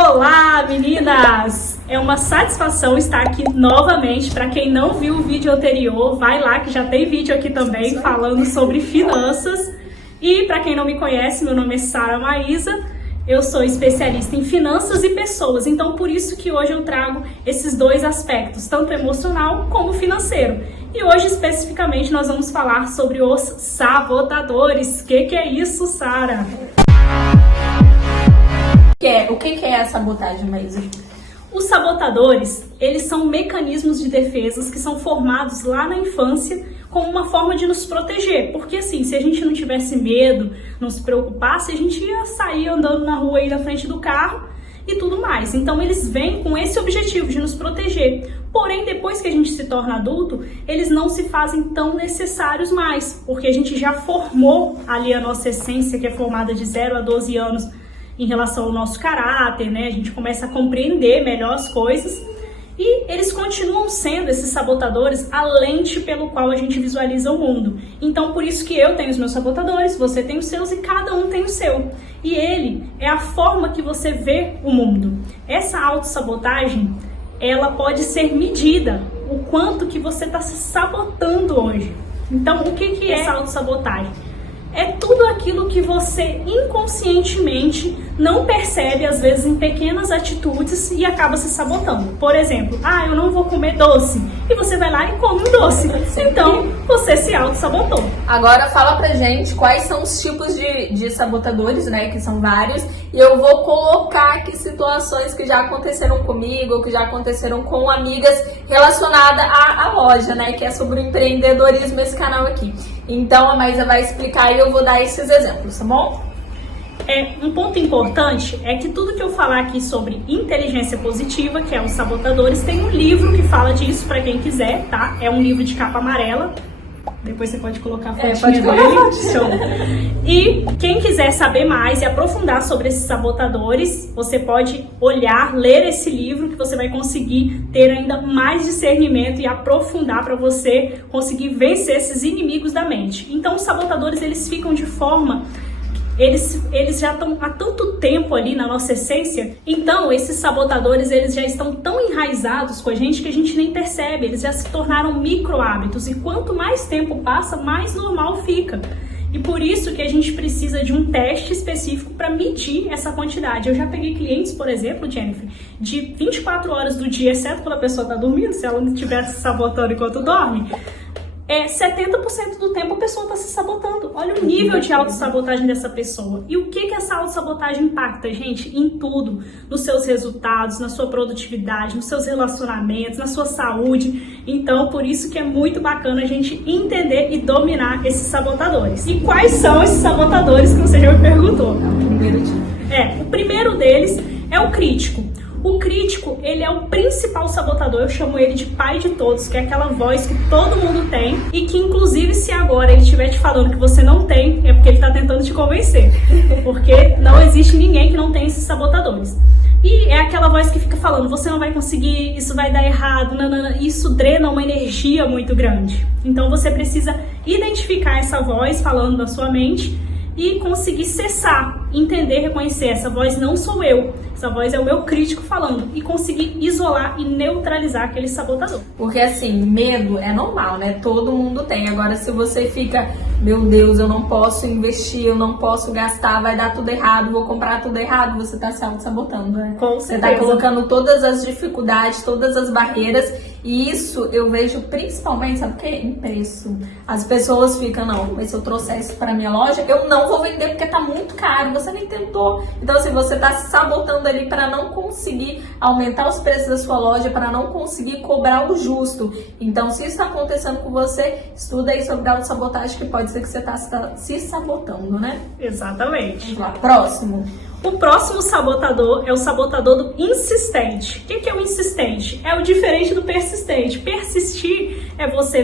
Olá, meninas! É uma satisfação estar aqui novamente. Para quem não viu o vídeo anterior, vai lá que já tem vídeo aqui também falando sobre finanças. E para quem não me conhece, meu nome é Sara Maísa. Eu sou especialista em finanças e pessoas, então por isso que hoje eu trago esses dois aspectos, tanto emocional como financeiro. E hoje especificamente nós vamos falar sobre os sabotadores. O que é isso, Sara? O que é a sabotagem, Maísa? Os sabotadores, eles são mecanismos de defesas que são formados lá na infância como uma forma de nos proteger. Porque assim, se a gente não tivesse medo, não se preocupasse, a gente ia sair andando na rua aí na frente do carro e tudo mais. Então eles vêm com esse objetivo de nos proteger. Porém, depois que a gente se torna adulto, eles não se fazem tão necessários mais, porque a gente já formou ali a nossa essência, que é formada de 0 a 12 anos, em relação ao nosso caráter, né? A gente começa a compreender melhor as coisas e eles continuam sendo esses sabotadores a lente pelo qual a gente visualiza o mundo. Então, por isso que eu tenho os meus sabotadores, você tem os seus e cada um tem o seu. E ele é a forma que você vê o mundo. Essa autossabotagem, ela pode ser medida, o quanto que você está se sabotando hoje. Então, o que é essa autossabotagem? É tudo aquilo que você inconscientemente não percebe, às vezes em pequenas atitudes, e acaba se sabotando. Por exemplo, eu não vou comer doce. E você vai lá e come um doce. Então, você se auto-sabotou. Agora fala pra gente quais são os tipos de sabotadores, né? Que são vários. E eu vou colocar aqui situações que já aconteceram comigo, ou que já aconteceram com amigas relacionadas à loja, né? Que é sobre o empreendedorismo, esse canal aqui. Então a Maísa vai explicar e eu vou dar esses exemplos, tá bom? Um ponto importante é que tudo que eu falar aqui sobre inteligência positiva, que é os sabotadores, tem um livro que fala disso para quem quiser, tá? É um livro de capa amarela. Depois você pode colocar a fotinha dele. Show. E quem quiser saber mais e aprofundar sobre esses sabotadores, você pode olhar, ler esse livro, que você vai conseguir ter ainda mais discernimento e aprofundar para você conseguir vencer esses inimigos da mente. Então os sabotadores, eles ficam de forma... Eles já estão há tanto tempo ali na nossa essência, então esses sabotadores eles já estão tão enraizados com a gente que a gente nem percebe, eles já se tornaram micro hábitos e quanto mais tempo passa, mais normal fica. E por isso que a gente precisa de um teste específico para medir essa quantidade. Eu já peguei clientes, por exemplo, Jennifer, de 24 horas do dia, exceto quando a pessoa está dormindo, se ela não estiver se sabotando enquanto dorme, 70% do tempo a pessoa está se sabotando. Olha o nível de autossabotagem dessa pessoa. E o que essa autossabotagem impacta, gente? Em tudo. Nos seus resultados, na sua produtividade, nos seus relacionamentos, na sua saúde. Então, por isso que é muito bacana a gente entender e dominar esses sabotadores. E quais são esses sabotadores que você já me perguntou? O primeiro deles é o crítico. O crítico, ele é o principal sabotador, eu chamo ele de pai de todos, que é aquela voz que todo mundo tem e que inclusive se agora ele estiver te falando que você não tem, é porque ele está tentando te convencer, porque não existe ninguém que não tenha esses sabotadores. E é aquela voz que fica falando, você não vai conseguir, isso vai dar errado, isso drena uma energia muito grande. Então você precisa identificar essa voz falando da sua mente e conseguir cessar, entender, reconhecer, essa voz não sou eu, essa voz é o meu crítico falando, e conseguir isolar e neutralizar aquele sabotador. Porque assim, medo é normal, né? Todo mundo tem. Agora se você fica, meu Deus, eu não posso investir, eu não posso gastar, vai dar tudo errado, vou comprar tudo errado, você tá se auto-sabotando, né? Com você certeza. Tá colocando todas as dificuldades, todas as barreiras, e isso eu vejo principalmente, sabe o que? Em preço. As pessoas ficam, não, mas se eu trouxer isso pra minha loja, eu não vou vender porque tá muito caro, você nem tentou. Então assim, você tá se sabotando ali para não conseguir aumentar os preços da sua loja, para não conseguir cobrar o justo. Então, se isso está acontecendo com você, estuda aí sobre autossabotagem, que pode ser que você está se sabotando, né? Exatamente. Vamos lá, próximo. O próximo sabotador é o sabotador do insistente. O que é o insistente? É o diferente do persistente. Persistir é você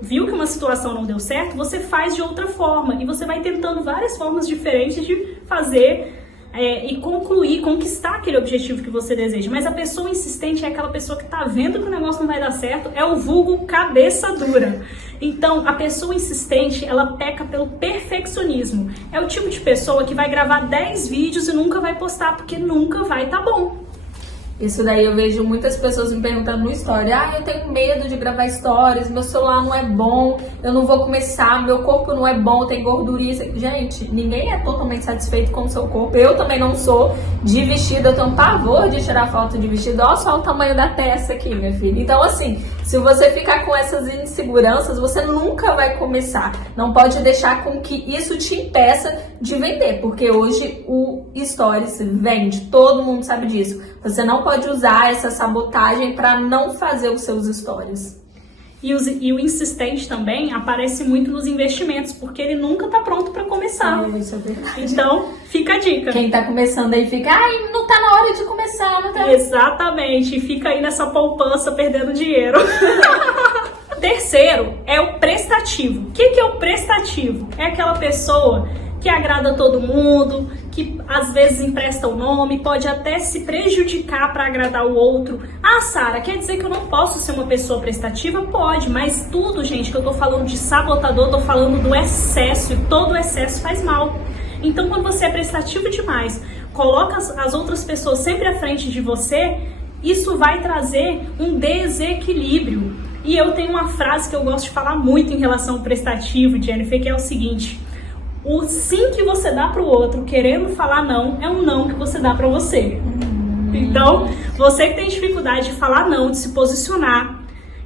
viu que uma situação não deu certo, você faz de outra forma. E você vai tentando várias formas diferentes de fazer e concluir, conquistar aquele objetivo que você deseja. Mas a pessoa insistente é aquela pessoa que tá vendo que o negócio não vai dar certo, é o vulgo cabeça dura. Então, a pessoa insistente, ela peca pelo perfeccionismo. É o tipo de pessoa que vai gravar 10 vídeos e nunca vai postar, porque nunca vai tá bom. Isso daí eu vejo muitas pessoas me perguntando no story, eu tenho medo de gravar stories, meu celular não é bom, eu não vou começar, meu corpo não é bom, tem gordurinha. Gente, ninguém é totalmente satisfeito com o seu corpo, eu também não sou. De vestido, eu tenho pavor de tirar foto de vestido, olha só o tamanho da testa aqui, minha filha. Então assim, se você ficar com essas inseguranças, você nunca vai começar. Não pode deixar com que isso te impeça de vender, porque hoje o stories vende, todo mundo sabe disso. Você não pode usar essa sabotagem para não fazer os seus stories. E o insistente também aparece muito nos investimentos, porque ele nunca tá pronto para começar. Isso é verdade. Então, fica a dica. Quem tá começando aí fica, não tá na hora de começar, não tá. Exatamente, fica aí nessa poupança perdendo dinheiro. Terceiro é o prestativo. O que é o prestativo? É aquela pessoa que agrada todo mundo, que às vezes empresta o nome, pode até se prejudicar para agradar o outro. Sara, quer dizer que eu não posso ser uma pessoa prestativa? Pode, mas tudo, gente, que eu tô falando de sabotador, tô falando do excesso, e todo excesso faz mal. Então, quando você é prestativo demais, coloca as outras pessoas sempre à frente de você, isso vai trazer um desequilíbrio. E eu tenho uma frase que eu gosto de falar muito em relação ao prestativo, Jennifer, que é o seguinte: o sim que você dá pro outro querendo falar não é um não que você dá pra você. Então, você que tem dificuldade de falar não, de se posicionar,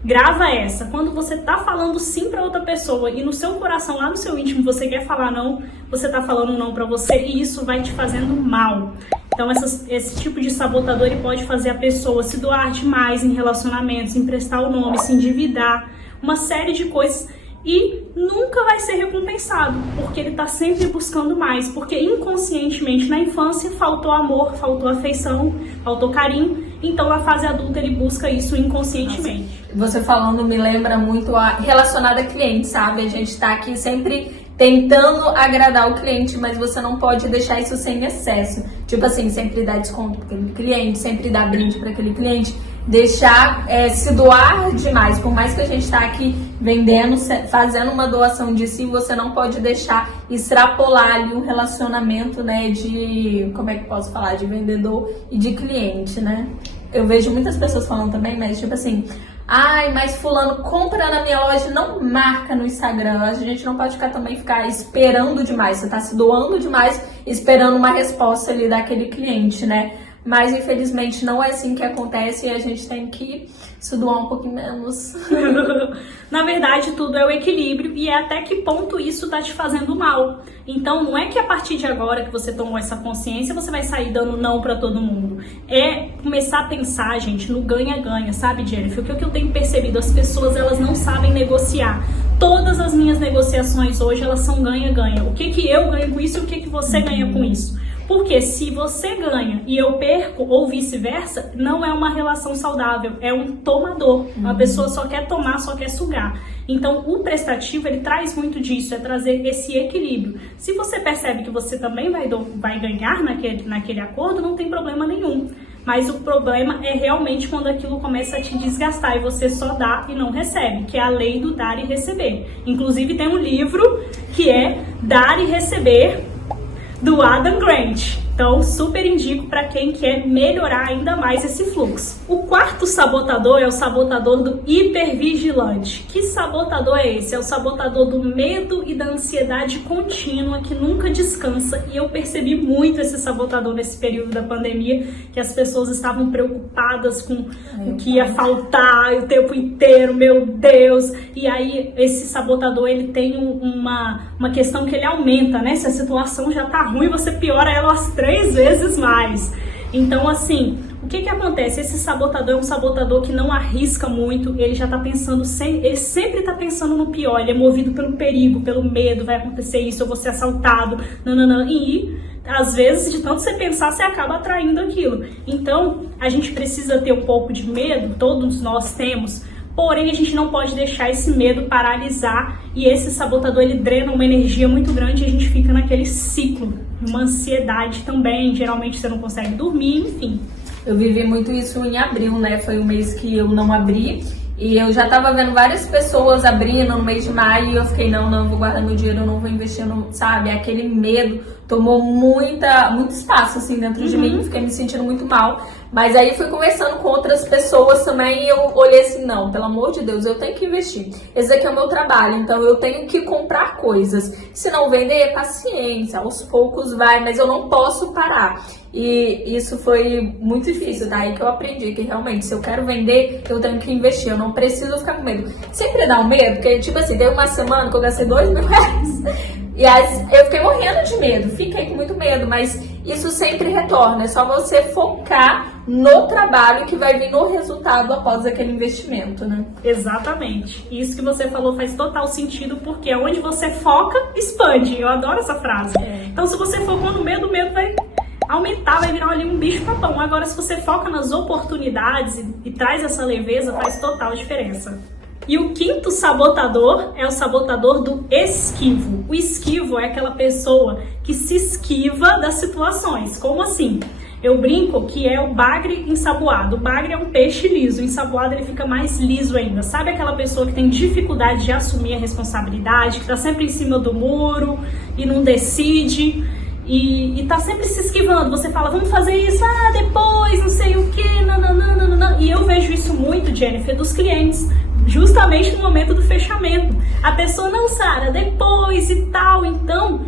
grava essa. Quando você tá falando sim pra outra pessoa e no seu coração, lá no seu íntimo, você quer falar não, você tá falando não pra você e isso vai te fazendo mal. Então, esse tipo de sabotador, ele pode fazer a pessoa se doar demais em relacionamentos, emprestar o nome, se endividar, uma série de coisas, e nunca vai ser recompensado, porque ele está sempre buscando mais, porque inconscientemente na infância faltou amor, faltou afeição, faltou carinho, então na fase adulta ele busca isso inconscientemente. Você falando me lembra muito relacionada a cliente, sabe? A gente está aqui sempre tentando agradar o cliente, mas você não pode deixar isso sem excesso. Tipo assim, sempre dar desconto para aquele cliente, sempre dar brinde para aquele cliente. Deixar se doar demais, por mais que a gente está aqui vendendo, fazendo uma doação de si, você não pode deixar extrapolar ali um relacionamento, né, de, como é que posso falar, de vendedor e de cliente, né? Eu vejo muitas pessoas falando também, mas tipo assim, mas fulano compra na minha loja, não marca no Instagram. A gente não pode ficar esperando demais, você tá se doando demais, esperando uma resposta ali daquele cliente, né? Mas infelizmente não é assim que acontece e a gente tem que se doar um pouquinho menos. Na verdade, tudo é o equilíbrio e é até que ponto isso tá te fazendo mal. Então, não é que a partir de agora que você tomou essa consciência, você vai sair dando não pra todo mundo. É começar a pensar, gente, no ganha-ganha, sabe, Jennifer? O que eu tenho percebido, as pessoas, elas não sabem negociar. Todas as minhas negociações hoje, elas são ganha-ganha. O que eu ganho com isso e o que você ganha com isso? Porque se você ganha e eu perco, ou vice-versa, não é uma relação saudável, é um tomador. A pessoa só quer tomar, só quer sugar. Então, o prestativo, ele traz muito disso, é trazer esse equilíbrio. Se você percebe que você também vai ganhar naquele acordo, não tem problema nenhum. Mas o problema é realmente quando aquilo começa a te desgastar e você só dá e não recebe, que é a lei do dar e receber. Inclusive, tem um livro que é Dar e Receber, do Adam Grant. Então, super indico para quem quer melhorar ainda mais esse fluxo. O quarto sabotador é o sabotador do hipervigilante. Que sabotador é esse? É o sabotador do medo e da ansiedade contínua que nunca descansa. E eu percebi muito esse sabotador nesse período da pandemia, que as pessoas estavam preocupadas com o que ia faltar o tempo inteiro, meu Deus. E aí, esse sabotador, ele tem uma questão que ele aumenta, né? Se a situação já tá ruim, você piora ela às 3 vezes mais. Então, assim, o que acontece? Esse sabotador é um sabotador que não arrisca muito, ele já tá pensando, ele sempre tá pensando no pior, ele é movido pelo perigo, pelo medo, vai acontecer isso, eu vou ser assaltado, e às vezes, de tanto você pensar, você acaba atraindo aquilo. Então, a gente precisa ter um pouco de medo, todos nós temos, porém a gente não pode deixar esse medo paralisar, e esse sabotador, ele drena uma energia muito grande e a gente fica naquele ciclo, uma ansiedade também, geralmente você não consegue dormir, enfim. Eu vivi muito isso em abril, né? Foi o mês que eu não abri E eu já tava vendo várias pessoas abrindo no mês de maio e eu fiquei, não, vou guardar meu dinheiro, eu não vou investir, sabe? Aquele medo tomou muito espaço, assim, dentro de mim, fiquei me sentindo muito mal. Mas aí fui conversando com outras pessoas também e eu olhei assim, não, pelo amor de Deus, eu tenho que investir. Esse aqui é o meu trabalho, então eu tenho que comprar coisas. Se não vender, paciência, aos poucos vai, mas eu não posso parar. E isso foi muito difícil, daí que eu aprendi que realmente, se eu quero vender, eu tenho que investir, eu não preciso ficar com medo. Sempre dá um medo, porque tipo assim, teve uma semana que eu gastei R$2.000 e aí eu fiquei morrendo de medo, fiquei com muito medo, mas isso sempre retorna, é só você focar no trabalho que vai vir no resultado após aquele investimento, né? Exatamente. Isso que você falou faz total sentido, porque onde você foca, expande. Eu adoro essa frase. Então, se você focou no medo, o medo vai aumentar, vai virar ali um bicho papão. Agora, se você foca nas oportunidades e traz essa leveza, faz total diferença. E o quinto sabotador é o sabotador do esquivo. O esquivo é aquela pessoa que se esquiva das situações. Como assim? Eu brinco que é o bagre ensaboado. O bagre é um peixe liso, o ensaboado ele fica mais liso ainda. Sabe aquela pessoa que tem dificuldade de assumir a responsabilidade, que tá sempre em cima do muro e não decide e tá sempre se esquivando? Você fala, vamos fazer isso, depois, não sei o que, nananana. E eu vejo isso muito, Jennifer, dos clientes, justamente no momento do fechamento. A pessoa, não, Sara, depois e tal. Então,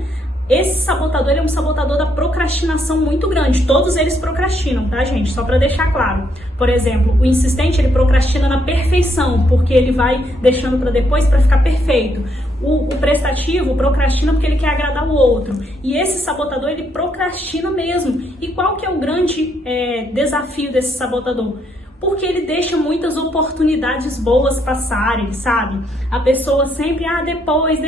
esse sabotador é um sabotador da procrastinação muito grande. Todos eles procrastinam, tá, gente? Só para deixar claro. Por exemplo, o insistente, ele procrastina na perfeição, porque ele vai deixando para depois para ficar perfeito. O prestativo procrastina porque ele quer agradar o outro. E esse sabotador, ele procrastina mesmo. E qual que é o grande desafio desse sabotador? Porque ele deixa muitas oportunidades boas passarem, sabe? A pessoa sempre, depois,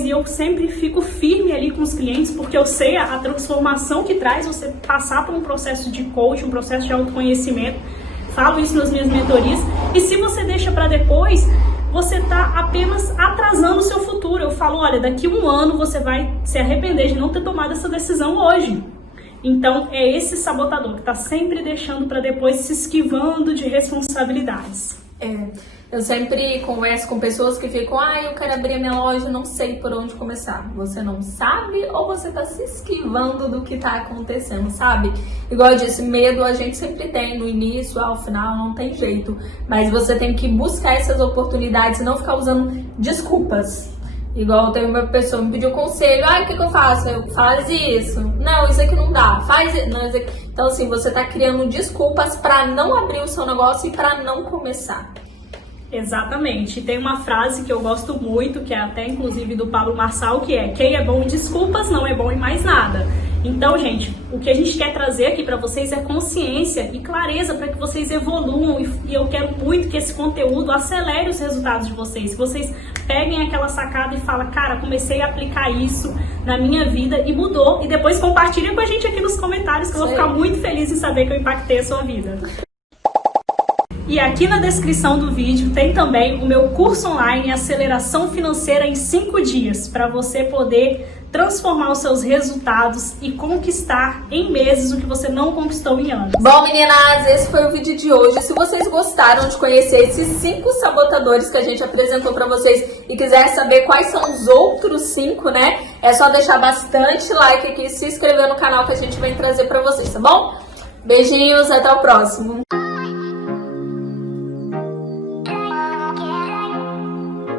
e eu sempre fico firme ali com os clientes, porque eu sei a transformação que traz você passar por um processo de coaching, um processo de autoconhecimento. Falo isso nas minhas mentorias. E se você deixa para depois, você tá apenas atrasando o seu futuro. Eu falo, olha, daqui 1 ano você vai se arrepender de não ter tomado essa decisão hoje. Então, é esse sabotador que tá sempre deixando para depois, se esquivando de responsabilidades. Eu sempre converso com pessoas que ficam, eu quero abrir a minha loja, não sei por onde começar. Você não sabe ou você tá se esquivando do que tá acontecendo, sabe? Igual eu disse, medo a gente sempre tem no início, ao final, não tem jeito. Mas você tem que buscar essas oportunidades e não ficar usando desculpas. Igual tem uma pessoa me pediu conselho, o que eu faço? Faz isso. Não, isso aqui não dá. Faz isso. Não, isso aqui. Então, assim, você tá criando desculpas para não abrir o seu negócio e para não começar. Exatamente. Tem uma frase que eu gosto muito, que é até inclusive do Pablo Marçal, que é: quem é bom em desculpas não é bom em mais nada. Então, gente, o que a gente quer trazer aqui para vocês é consciência e clareza para que vocês evoluam, e eu quero muito que esse conteúdo acelere os resultados de vocês, que vocês peguem aquela sacada e falem, cara, comecei a aplicar isso na minha vida e mudou, e depois compartilhem com a gente aqui nos comentários, que eu vou ficar muito feliz em saber que eu impactei a sua vida. E aqui na descrição do vídeo tem também o meu curso online Aceleração Financeira em 5 dias, para você poder transformar os seus resultados e conquistar em meses o que você não conquistou em anos. Bom, meninas, esse foi o vídeo de hoje. Se vocês gostaram de conhecer esses 5 sabotadores que a gente apresentou para vocês e quiser saber quais são os outros 5, né? É só deixar bastante like aqui e se inscrever no canal que a gente vem trazer para vocês, tá bom? Beijinhos, até o próximo.